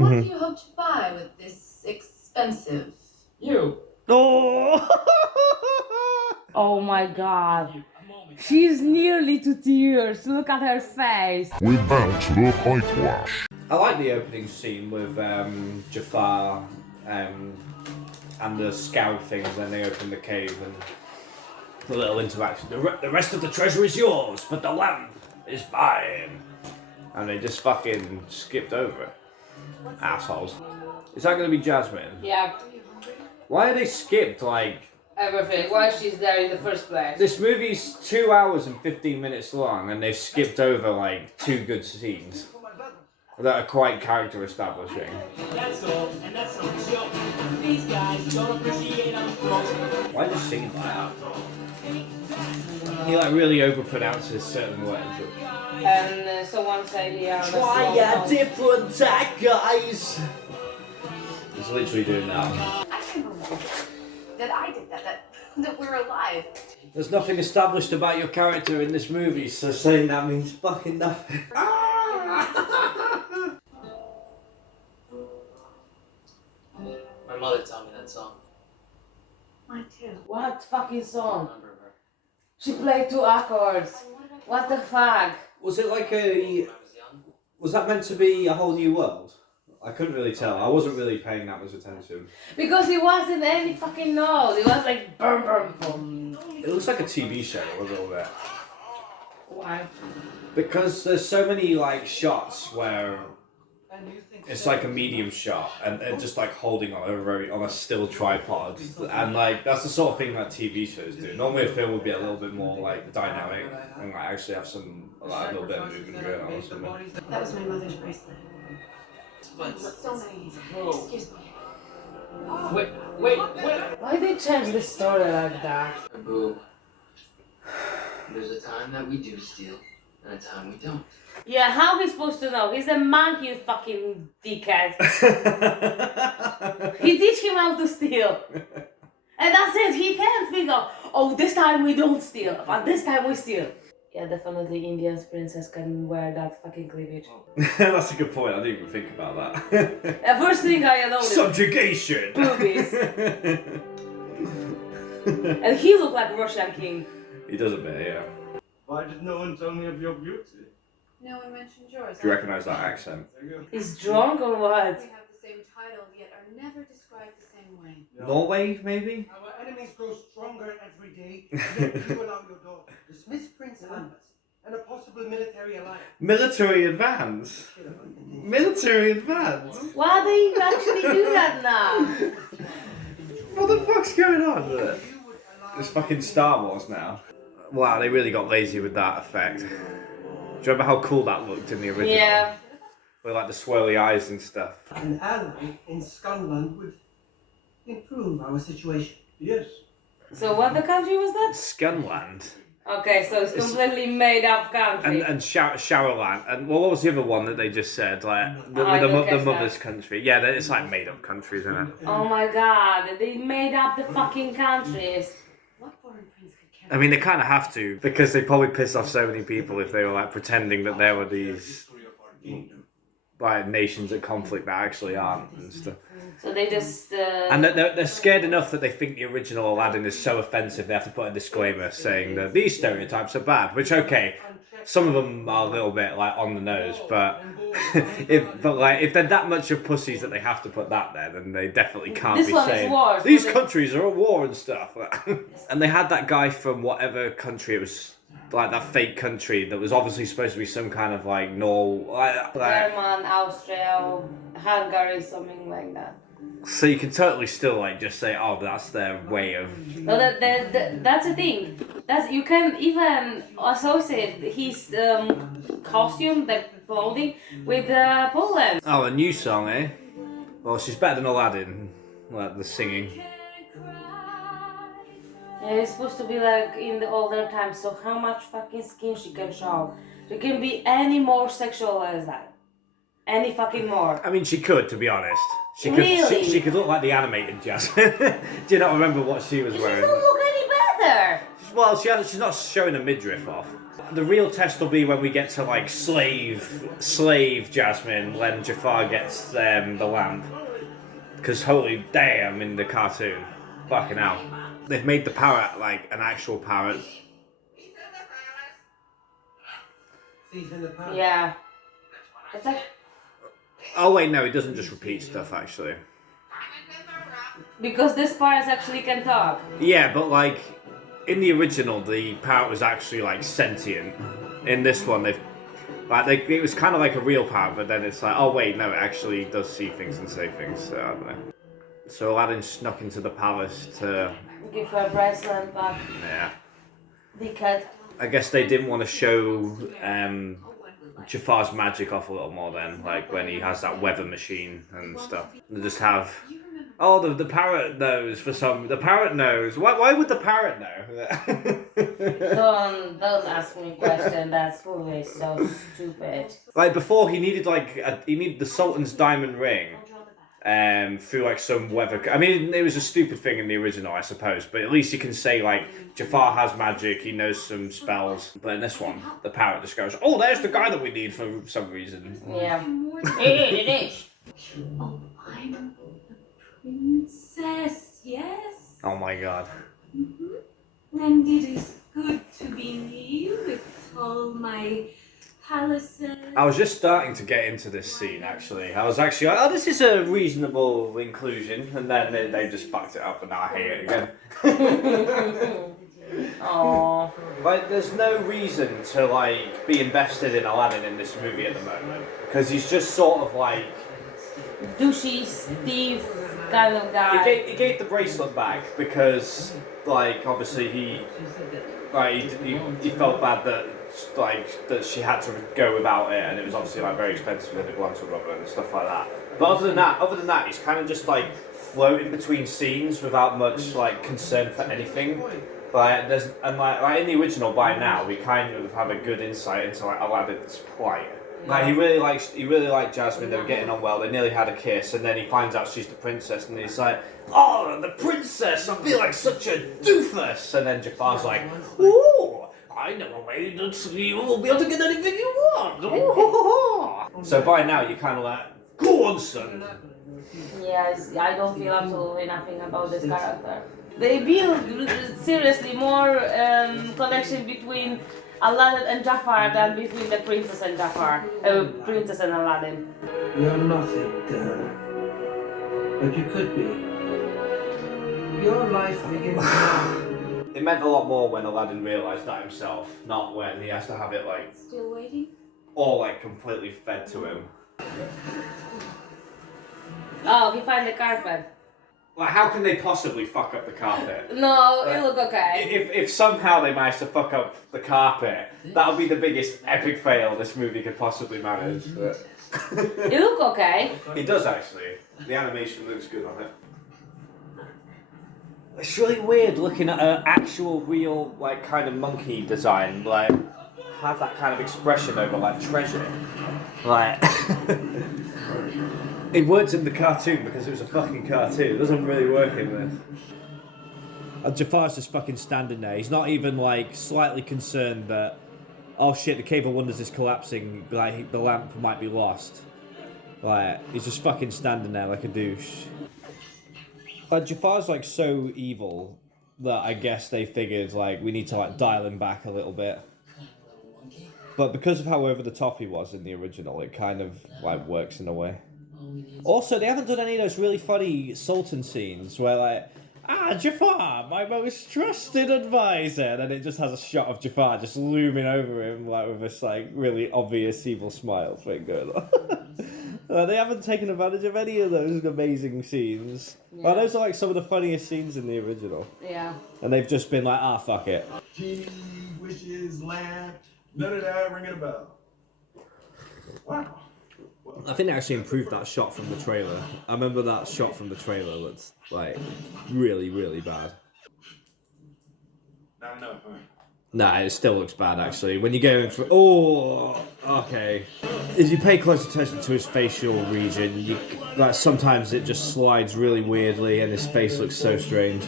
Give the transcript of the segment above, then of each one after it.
what do you hope to buy with this expensive? You. Oh! Oh my god. She's nearly to tears. Look at her face. We're bound to the whitewash. I like the opening scene with Jafar and the scout things, then they open the cave and the little interaction. The rest of the treasure is yours, but the lamp is mine. And they just fucking skipped over it. Assholes. Is that going to be Jasmine? Yeah, Why are they skipped, like... everything. Why she's there in the first place? This movie's 2 hours and 15 minutes long, and they've skipped over, like, 2 good scenes that are quite character establishing. That's all, and that's no joke. These guys don't appreciate our growth. Why just sing like that? He, like, really overpronounces certain words. And someone said yeah. Try a different tack, guys! He's literally doing that. I can remember that I did that we're alive. There's nothing established about your character in this movie, so saying that means fucking nothing. My mother taught me that song. Mine too. What fucking I song? remember her. She played 2 accords. What the fuck? Was it like When a... I was young. Was that meant to be a whole new world? I couldn't really tell. I wasn't really paying that much attention. Because it wasn't any fucking note. It was like boom, boom, boom. It looks like a TV show a little bit. Why? Because there's so many like shots where it's like a medium shot and they're just like holding on a still tripod, and like that's the sort of thing that TV shows do. Normally a film would be a little bit more like dynamic and like actually have some like a little bit of movement going on or something. That was my mother's bracelet. But So many. Whoa. Excuse me. Wait. Why they change the story like that? Boo. There's a time that we do steal, and a time we don't. Yeah, how he's supposed to know? He's a monk, you fucking dickhead. He teach him how to steal. And that's it, he can't figure, oh, this time we don't steal, but this time we steal. Yeah, definitely Indian's princess can wear that fucking cleavage. That's a good point. I didn't even think about that. The first thing I noticed. Subjugation. Boobies. And he looked like a Russian king. He does a bit, yeah. Why did no one tell me of your beauty? No one mentioned yours. Do you recognise that accent? He's drunk or what? We have the same title, yet are never described the same way. Norway, maybe? Our enemies grow stronger every day, yet you allow your daughter, dismiss Prince Albert, and a possible military alliance. Military advance? Military advance? Why do you actually do that now? What the fuck's going on with it? It's fucking Star Wars now. Wow, they really got lazy with that effect. Do you remember how cool that looked in the original? Yeah. With like the swirly eyes and stuff. An ally in Scotland would improve our situation. Yes. So what the country was that? Scunland. Okay, so it's completely made up country. And Showerland. And what was the other one that they just said? Like the mother's country. Yeah, it's like made up countries, isn't it? Oh my god, they made up the fucking countries. What foreign prince could care? I mean, they kind of have to, because they probably piss off so many people if they were like pretending that there were these like nations at conflict that actually aren't and stuff. So they just... And they're scared enough that they think the original Aladdin is so offensive they have to put a disclaimer saying that these stereotypes are bad, which okay, some of them are a little bit like on the nose, but if they're that much of pussies that they have to put that there, then they definitely can't This be one is saying worse, these but countries are at war and stuff. And they had that guy from whatever country it was, like that fake country that was obviously supposed to be some kind of like German, Austria, Hungary, something like that. So you can totally still like just say, oh, that's their way of. No, that's the thing. You can even associate his costume, the clothing, with Poland. Oh, a new song, eh? Well, she's better than Aladdin, like the singing. Yeah, it's supposed to be like in the older times, so how much fucking skin she can show? She can be any more sexual as that. Any fucking more. I mean, she could, to be honest. She could. Really? She could look like the animated Jasmine. Do you not remember what she was She wearing? doesn't look any better. Well, she's not showing a midriff off. The real test will be when we get to like slave Jasmine when Jafar gets the lamp. Because holy damn, in the cartoon, fucking hell, they've made the parrot like an actual parrot. Thief in the palace. Yeah. It's like, Oh wait, no, he doesn't just repeat stuff actually. because this parrot actually can talk. Yeah, but like in the original, the parrot was actually like sentient. In this one, it was kind of like a real parrot, but then it's like, oh wait, no, it actually does see things and say things. So I don't know. So Aladdin snuck into the palace to. Give her a bracelet back. Yeah. Because. I guess they didn't want to show Jafar's magic off a little more then, like when he has that weather machine and stuff. They just have. Oh, the parrot knows for some. The parrot knows. Why would the parrot know? Don't ask me a question. That movie is so stupid. Like before, he needed the Sultan's diamond ring, through like some weather. I mean, it was a stupid thing in the original, I suppose. But at least you can say like Jafar has magic. He knows some spells. But in this one, the parrot just goes, "Oh, there's the guy that we need for some reason." Yeah. It is. Oh, I'm the princess, yes? Oh my god. And it is good to be me with all my palaces. I was just starting to get into this scene actually. I was actually like, oh, this is a reasonable inclusion, and then they just fucked it up, and now I hate it again. Aww. Like, there's no reason to like be invested in Aladdin in this movie at the moment because he's just sort of like Douchey, Steve kind of guy. he gave the bracelet back because like obviously he felt bad that she had to go without it, and it was obviously like very expensive with the guanto rubber and stuff like that. But other than that, he's kind of just like floating between scenes without much like concern for anything. Like like in the original, by now we kind of have a good insight into like Aladdin's plight. Like he really liked Jasmine. They were getting on well. They nearly had a kiss, and then he finds out she's the princess, and he's like, "Oh, the princess! I feel like such a doofus." And then Jafar's like, "Ooh, I know a way that you will be able to get anything you want." So by now you're kind of like, "Go on, son." Yes, I don't feel absolutely nothing about this character. They build seriously more connection between Aladdin and Jafar than between the princess and Jafar. Princess and Aladdin. You're nothing, girl. But you could be. Your life begins now. It meant a lot more when Aladdin realised that himself, not when he has to have it like Still waiting? all like completely fed to him. Oh, he find the carpet. Like, how can they possibly fuck up the carpet? No, it look okay. If somehow they manage to fuck up the carpet, that'll be the biggest epic fail this movie could possibly manage. But It look okay. it does actually. The animation looks good on it. It's really weird looking at an actual, real, like, kind of monkey design, like, have that kind of expression over, like, treasure. Like, it worked in the cartoon because it was a fucking cartoon. It doesn't really work in this. And Jafar's just fucking standing there. He's not even, like, slightly concerned that, oh shit, the Cave of Wonders is collapsing, like, the lamp might be lost. Like, he's just fucking standing there like a douche. Jafar's like so evil that I guess they figured like we need to like dial him back a little bit. But because of how over the top he was in the original, it kind of like works in a way. Also, they haven't done any of those really funny Sultan scenes where like, Jafar, my most trusted advisor, and then it just has a shot of Jafar just looming over him like with this like really obvious evil smile thing going on. They haven't taken advantage of any of those amazing scenes. Yeah. Well, those are like some of the funniest scenes in the original. Yeah. And they've just been like, fuck it. Genie, wishes, lamp, none of that ringing a bell. Wow. I think they actually improved that shot from the trailer. I remember that shot from the trailer that's like really, really bad. Not enough, huh? Nah, it still looks bad actually. When you go in for okay. If you pay close attention to his facial region, like sometimes it just slides really weirdly, and his face looks so strange.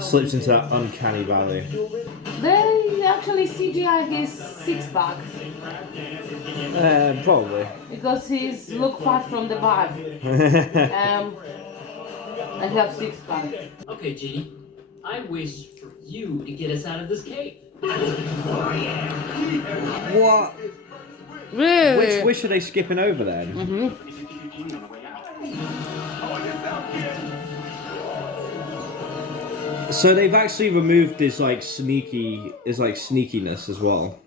Slips into that uncanny valley. They actually CGI his six-pack Probably. because he's look fat from the back. I have six-pack. Okay, Genie. I wish for you to get us out of this cave. What? Really? Which wish are they skipping over then? So they've actually removed his sneakiness as well.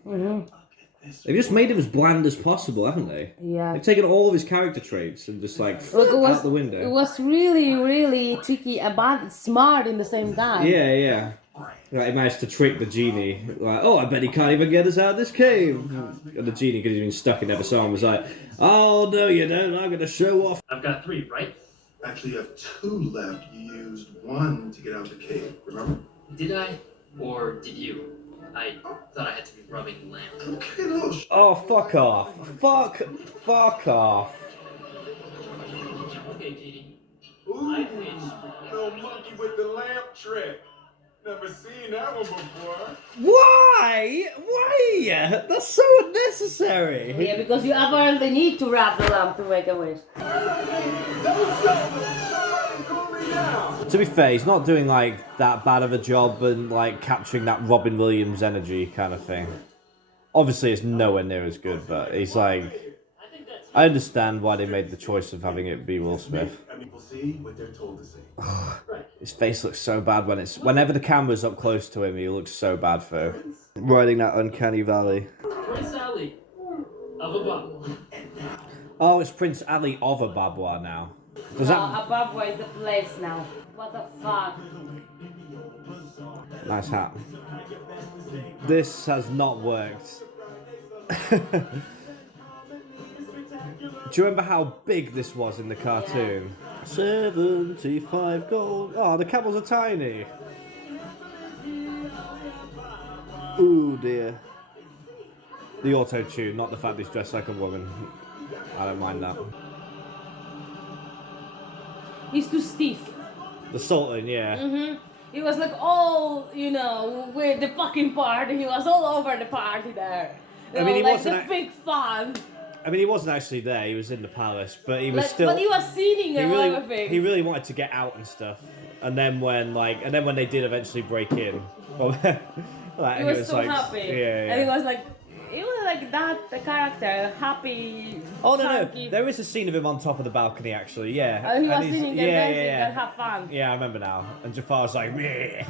They've just made him as bland as possible, haven't they? Yeah. They've taken all of his character traits and just like out the window. It was really, really tricky and smart in the same time. Yeah. Like, he managed to trick the genie. Like, oh, I bet he can't even get us out of this cave. And the genie, because he's been stuck in never saw him, was like, oh, no, you don't. I'm going to show off. I've got 3, right? Actually, you have 2 left. You used 1 to get out of the cave, remember? Did I? Or did you? I thought I had to be rubbing the lamp. Okay, no. Oh, fuck off. Fuck off. Okay, Genie. Ooh, I think... no monkey with the lamp trick. Never seen that one before. Why? That's so unnecessary. Yeah, because you apparently need to wrap the lamp to make a wish. To be fair, he's not doing like that bad of a job and like capturing that Robin Williams energy kind of thing. Obviously, it's nowhere near as good, but he's like, I understand why they made the choice of having it be Will Smith. And people see what they're told to see. His face looks so bad whenever the camera's up close to him. He looks so bad for riding that uncanny valley. Prince Ali of Ababa. Oh, it's Prince Ali of Ababa now. Does that... Ababa is the place now. What the fuck? Nice hat. This has not worked. Do you remember how big this was in the cartoon? 75 gold. Oh, the camels are tiny. Ooh dear. The auto-tune, not the fact he's dressed like a woman. I don't mind that. He's too stiff. The Sultan, yeah. He was like all, with the fucking party. He was all over the party there. I mean, he like wasn't the big fun. I mean, he wasn't actually there. He was in the palace, but he was still. But he was singing and everything. He really wanted to get out and stuff. And then when they did eventually break in, he was so happy. Yeah. And he was like that, the character, happy. Oh no, funky. no! There is a scene of him on top of the balcony, actually. Yeah. He was and he's- singing and dancing and have fun. Yeah, I remember now. And Jafar's like, meh.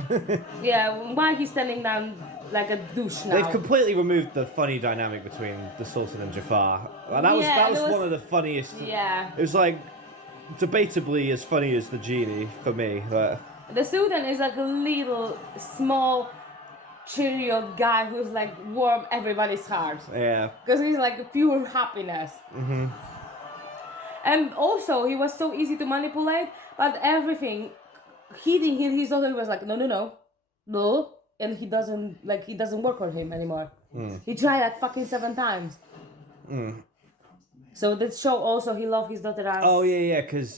Yeah, why he's standing down like a douche now? They've completely removed the funny dynamic between the Sultan and Jafar. And that was one of the funniest. Yeah. It was like debatably as funny as the genie for me. But The Sultan is like a little small cheerio guy who's like warm everybody's heart. yeah. Because he's like pure happiness. And also he was so easy to manipulate, but everything hitting his daughter, he was like, no. And he doesn't work on him anymore. He tried that fucking 7 times. So that show also he loved his daughter as... Oh yeah, because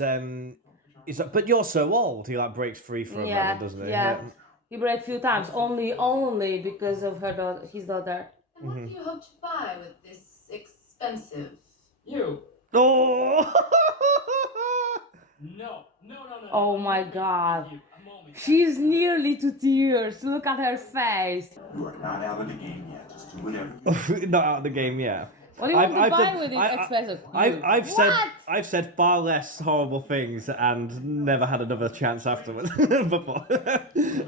he's like, but you're so old. He like breaks free for a moment, doesn't he? Yeah. He break few times, only because of his daughter. And what do you hope to buy with this expensive? You. Oh! No. Oh my God. You. A moment. She's nearly to tears. Look at her face. You are not out of the game yet. Just do whatever. Not out of the game yet. What do you want to buy with it expensive? I've said far less horrible things and never had another chance afterwards before.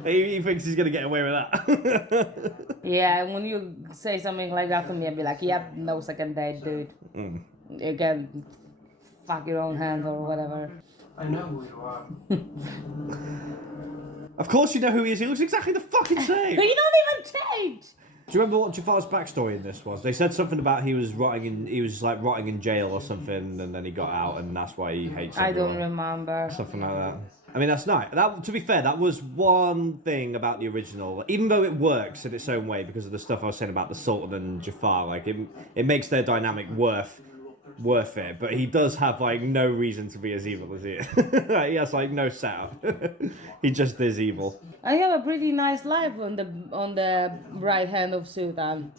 He thinks he's gonna get away with that. Yeah, when you say something like that to me, I'd be like, yep, no second date, dude. You can fuck your own hand or whatever. I know who you are. Of course you know who he is. He looks exactly the fucking same. You don't even change. Do you remember what Jafar's backstory in this was? They said something about he was rotting in jail or something, and then he got out, and that's why he hates everyone. I don't remember. Something like that. I mean, that's nice. That, to be fair, that was one thing about the original. Even though it works in its own way because of the stuff I was saying about the Sultan and Jafar, like it makes their dynamic worth worth it, but he does have like no reason to be as evil as he is. He has like no setup. He just is evil. I have a pretty nice life on the right hand of Sultan.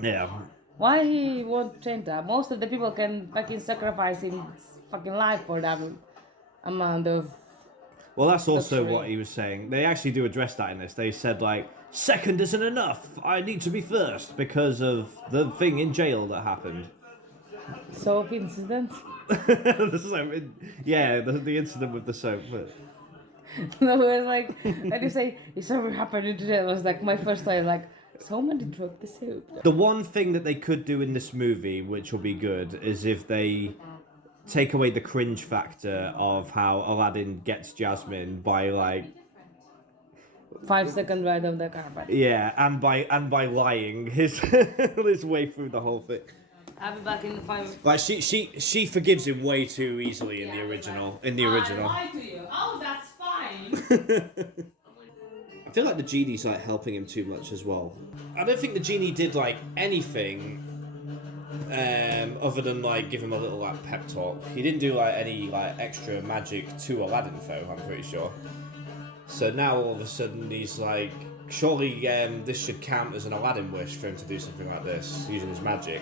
Yeah. Why he won't change that? Most of the people can fucking sacrifice his fucking life for that amount of. Well, that's also luxury. what he was saying. They actually do address that in this. They said like, second isn't enough. I need to be first because of the thing in jail that happened. Soap incident. The incident with the soap. But... No, it was like, I just say, if something happened today, it was like my first time, like, somebody dropped the soup. The one thing that they could do in this movie, which will be good, is if they take away the cringe factor of how Aladdin gets Jasmine by like 5 seconds right on the carpet. yeah, and by lying his his way through the whole thing. I'll be back in 5. Like she forgives him way too easily in the original. In the original. I lied to you. Oh, that's fine. I feel like the genie's like helping him too much as well. I don't think the genie did like anything other than like give him a little like pep talk. He didn't do like any like extra magic to Aladdin though, I'm pretty sure. So now all of a sudden he's like, surely this should count as an Aladdin wish for him to do something like this using his magic.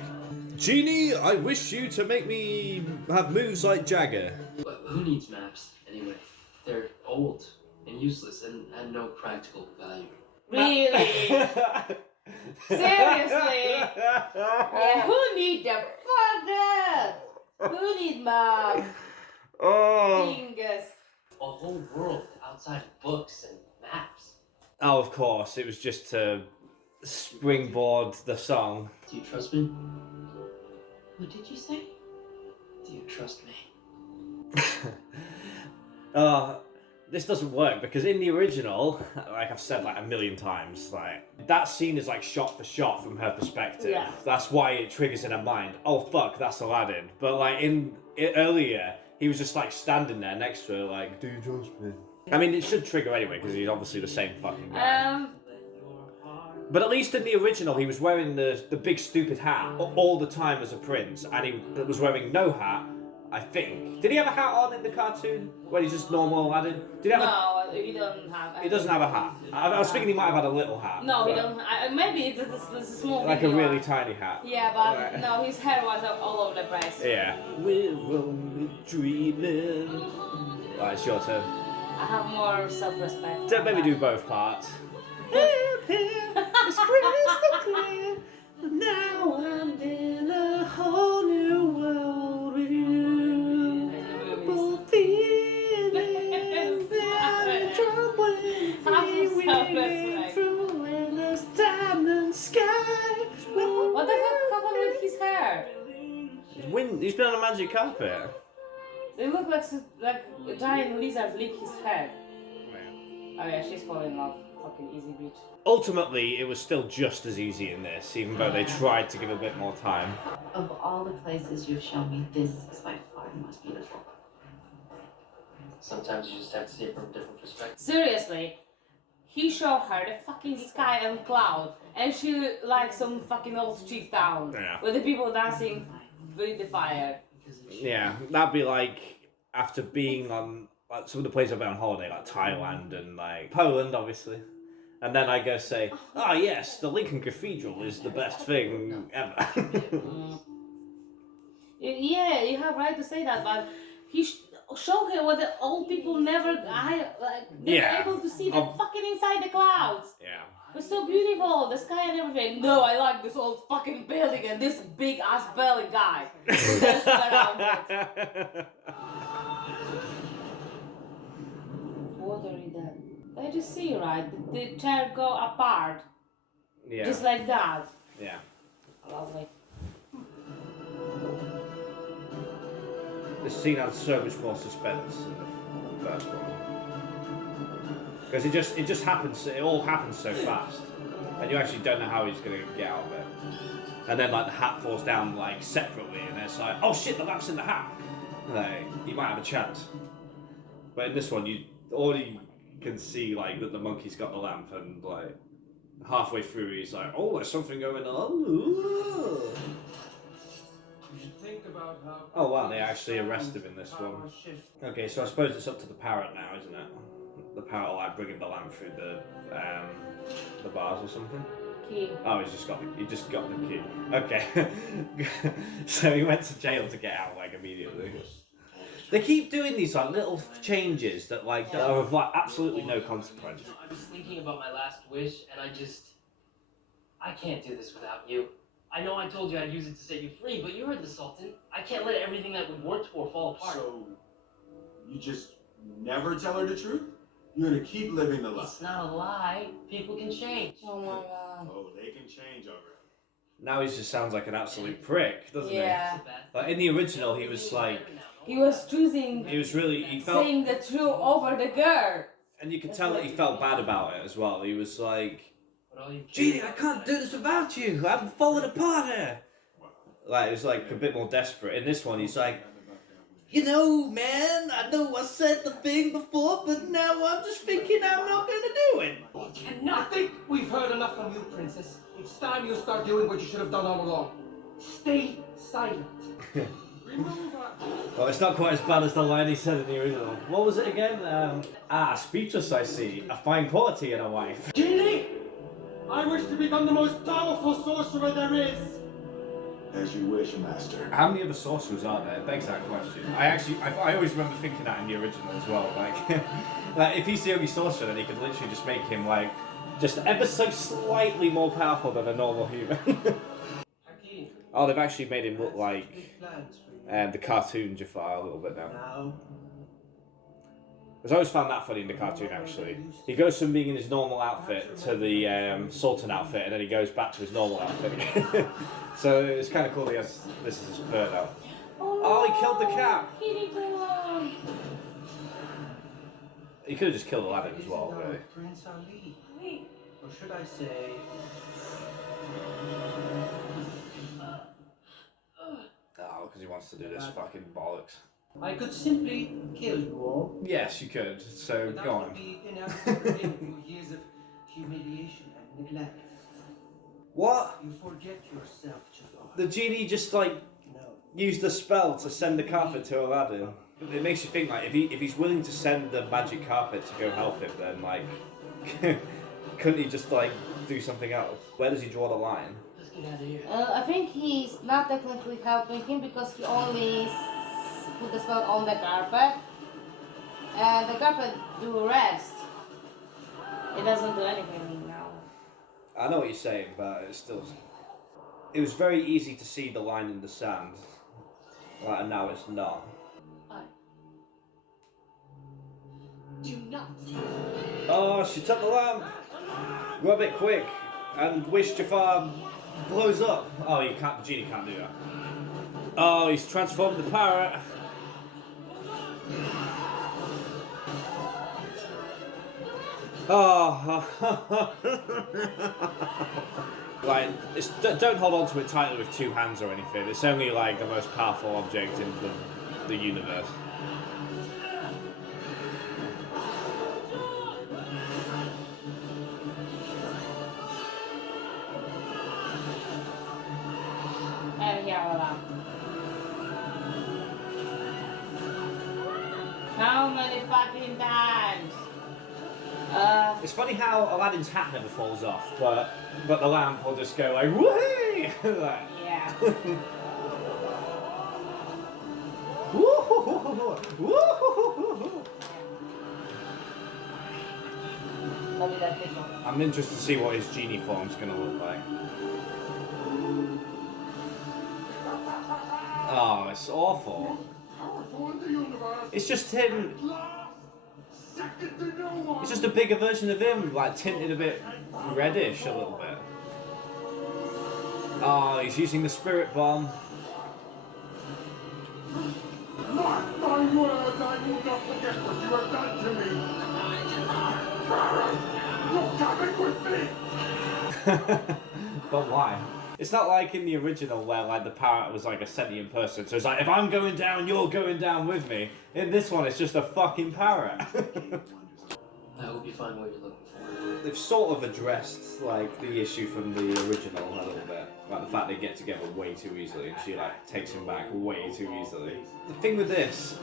Genie, I wish you to make me have moves like Jagger. But who needs maps anyway? They're old and useless and no practical value. Really? Seriously? Yeah, who need the fuck that? Who need mom? Oh. Dingus. A whole world outside of books and maps. Oh, of course, it was just to springboard the song. Do you trust me? What did you say? Do you trust me? This doesn't work because in the original, like I've said like a million times, like that scene is like shot for shot from her perspective. Yeah. That's why it triggers in her mind. Oh fuck, that's Aladdin. But like earlier, he was just like standing there next to her, like, do you trust me? I mean, it should trigger anyway because he's obviously the same fucking guy. But at least in the original, he was wearing the big stupid hat all the time as a prince, and he was wearing no hat, I think. Did he have a hat on in the cartoon? When he's just normal Aladdin? Did he have No, he doesn't have. He doesn't have a hat. I was thinking he might have had a little hat. No, he but doesn't. Maybe it's a small. like a baby really one. tiny hat. Yeah, but Right. no, his hair was all over the place. Yeah. We're only dreaming. Right, it's your turn. I have more self-respect. So maybe do both parts. It's crystal clear. Now I'm in a whole new world with you. Both feelings and troubling through endless time and sky. What the fuck happened with his hair? He's been on a magic carpet. It looked like a giant lizard licked his head. Oh yeah, she's falling in love. Fucking easy bitch. Ultimately, it was still just as easy in this, even though they tried to give a bit more time. Of all the places you've shown me, this is by far the most beautiful. Sometimes you just have to see it from a different perspective. Seriously, he showed her the fucking sky and cloud, and she like some fucking old cheap town Yeah. with the people dancing with the fire. Yeah, that'd be like after being on like some of the places I've been on holiday, like Thailand and like Poland, obviously. And then I go say, "Ah, yes, the Lincoln Cathedral is the best thing ever." Yeah, you have right to say that, but he showed her what the old people never they were able to see the fucking inside the clouds. Yeah. It was so beautiful, the sky and everything. No, I like this old fucking building and this big ass belly guy. That's around it. Water in there. They just see, right? The chair go apart. Yeah. Just like that. Yeah. Lovely. This scene had so much more suspense than the first one. Because it just happens, it all happens so fast. And you actually don't know how he's going to get out of it. And then like the hat falls down like separately and it's like, oh shit, the lamp's in the hat. Like, you might have a chance. But in this one, you already can see like that the monkey's got the lamp and like halfway through he's like, oh, there's something going on. Ooh. You should think about how. Oh wow, they actually arrest him in this one. Okay, so I suppose it's up to the parrot now, isn't it? The parrot will like bringing the lamp through the bars or something. Key. Oh, he just got the key. Okay, so he went to jail to get out like immediately. They keep doing these like little changes that like are of like absolutely no consequence. You know, I was thinking about my last wish, and I can't do this without you. I know I told you I'd use it to set you free, but you heard the Sultan. I can't let everything that we worked for fall apart. So, you just never tell her the truth? You're gonna keep living the lie. It's not a lie. People can change. Oh my god. Oh, they can change already. Now he just sounds like an absolute prick, doesn't Yeah. he? Like in the original, he was like, He was choosing he felt, saying the truth over the girl. and you could tell that he felt bad about it as well. He was like, But all you Genie, I can't do this without you. I'm falling apart here. Like, it was like a bit more desperate. In this one, he's like, you know, man, I know I said the thing before, but now I'm just thinking I'm not going to do it. I think we've heard enough from you, Princess. It's time you start doing what you should have done all along. Stay silent. Remove her. Well, it's not quite as bad as the line he said in the original. What was it again? Speechless, I see. A fine quality in a wife. Genie! I wish to become the most powerful sorcerer there is. As you wish, Master. How many other sorcerers are there? It begs that question. I always remember thinking that in the original as well. Like, like if he's the only sorcerer, then he could literally just make him like, just ever so slightly more powerful than a normal human. Oh, they've actually made him look like the cartoon Jafar a little bit now. Because I always found that funny in the cartoon, actually. He goes from being in his normal outfit to the Sultan outfit, and then he goes back to his normal outfit again. So it's kind of cool that this is his third out. Oh, he killed the cat! He could have just killed Aladdin as well, really. Prince Ali. Or should I say... Oh, because he wants to do this fucking bollocks. I could simply kill you all. Yes, you could. So, But that go would on. be inevitable in you years of humiliation and neglect. What? You forget yourself, Jafar. The genie just, like, No. used a spell to send the carpet to Aladdin. It makes you think, like, if he's willing to send the magic carpet to go help him, then, like, couldn't he just, like, do something else? Where does he draw the line? Let's get out of here. I think he's not technically helping him because he only put the spell on the carpet. And the carpet do rest. It doesn't do anything now. I know what you're saying, but it's still... It was very easy to see the line in the sand. Like, and now it's not. Do not. Oh, she took the lamp! Rub it quick, and wish Jafar blows up. Oh, you can't. The genie can't do that. Oh, he's transformed the parrot. Oh, like don't hold on to it tightly with two hands or anything. It's only like the most powerful object in the universe. And here we are. How many fucking times? It's funny how Aladdin's hat never falls off, but the lamp will just go like whee! Like, Yeah. Maybe that is one. I'm interested to see what his genie form's gonna look like. Oh, it's awful. It's just him. It's just a bigger version of him, like tinted a bit reddish a little bit. Oh, he's using the spirit bomb. Mark my words, I will not forget what you have done to me. You're coming with me. But why? It's not like in the original where like the parrot was like a sentient person. So it's like, if I'm going down, you're going down with me. In this one, it's just a fucking parrot. I hope you find what you're looking for. They've sort of addressed like the issue from the original a little bit, like the fact they get together way too easily, and she like takes him back way too easily. The thing with this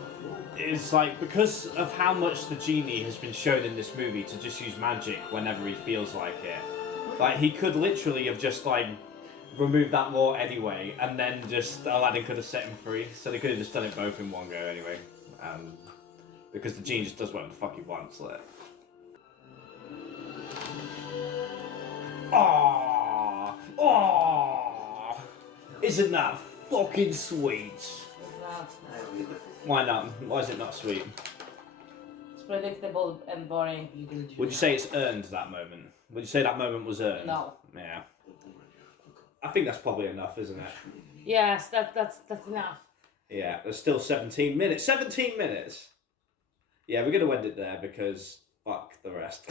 is like because of how much the genie has been shown in this movie to just use magic whenever he feels like it. Like he could literally have just like removed that law anyway, and then just Aladdin could have set him free. So they could have just done it both in one go anyway. Because the genie just does whatever the fuck he wants. Like. Aww! Aww! Isn't that fucking sweet? It's not. Why not? Why is it not sweet? It's predictable and boring. Would you say it's earned, that moment? Would you say that moment was earned? No. Yeah. I think that's probably enough, isn't it? Yes, that's enough. Yeah, there's still 17 minutes. 17 minutes! Yeah, we're going to end it there because fuck the rest.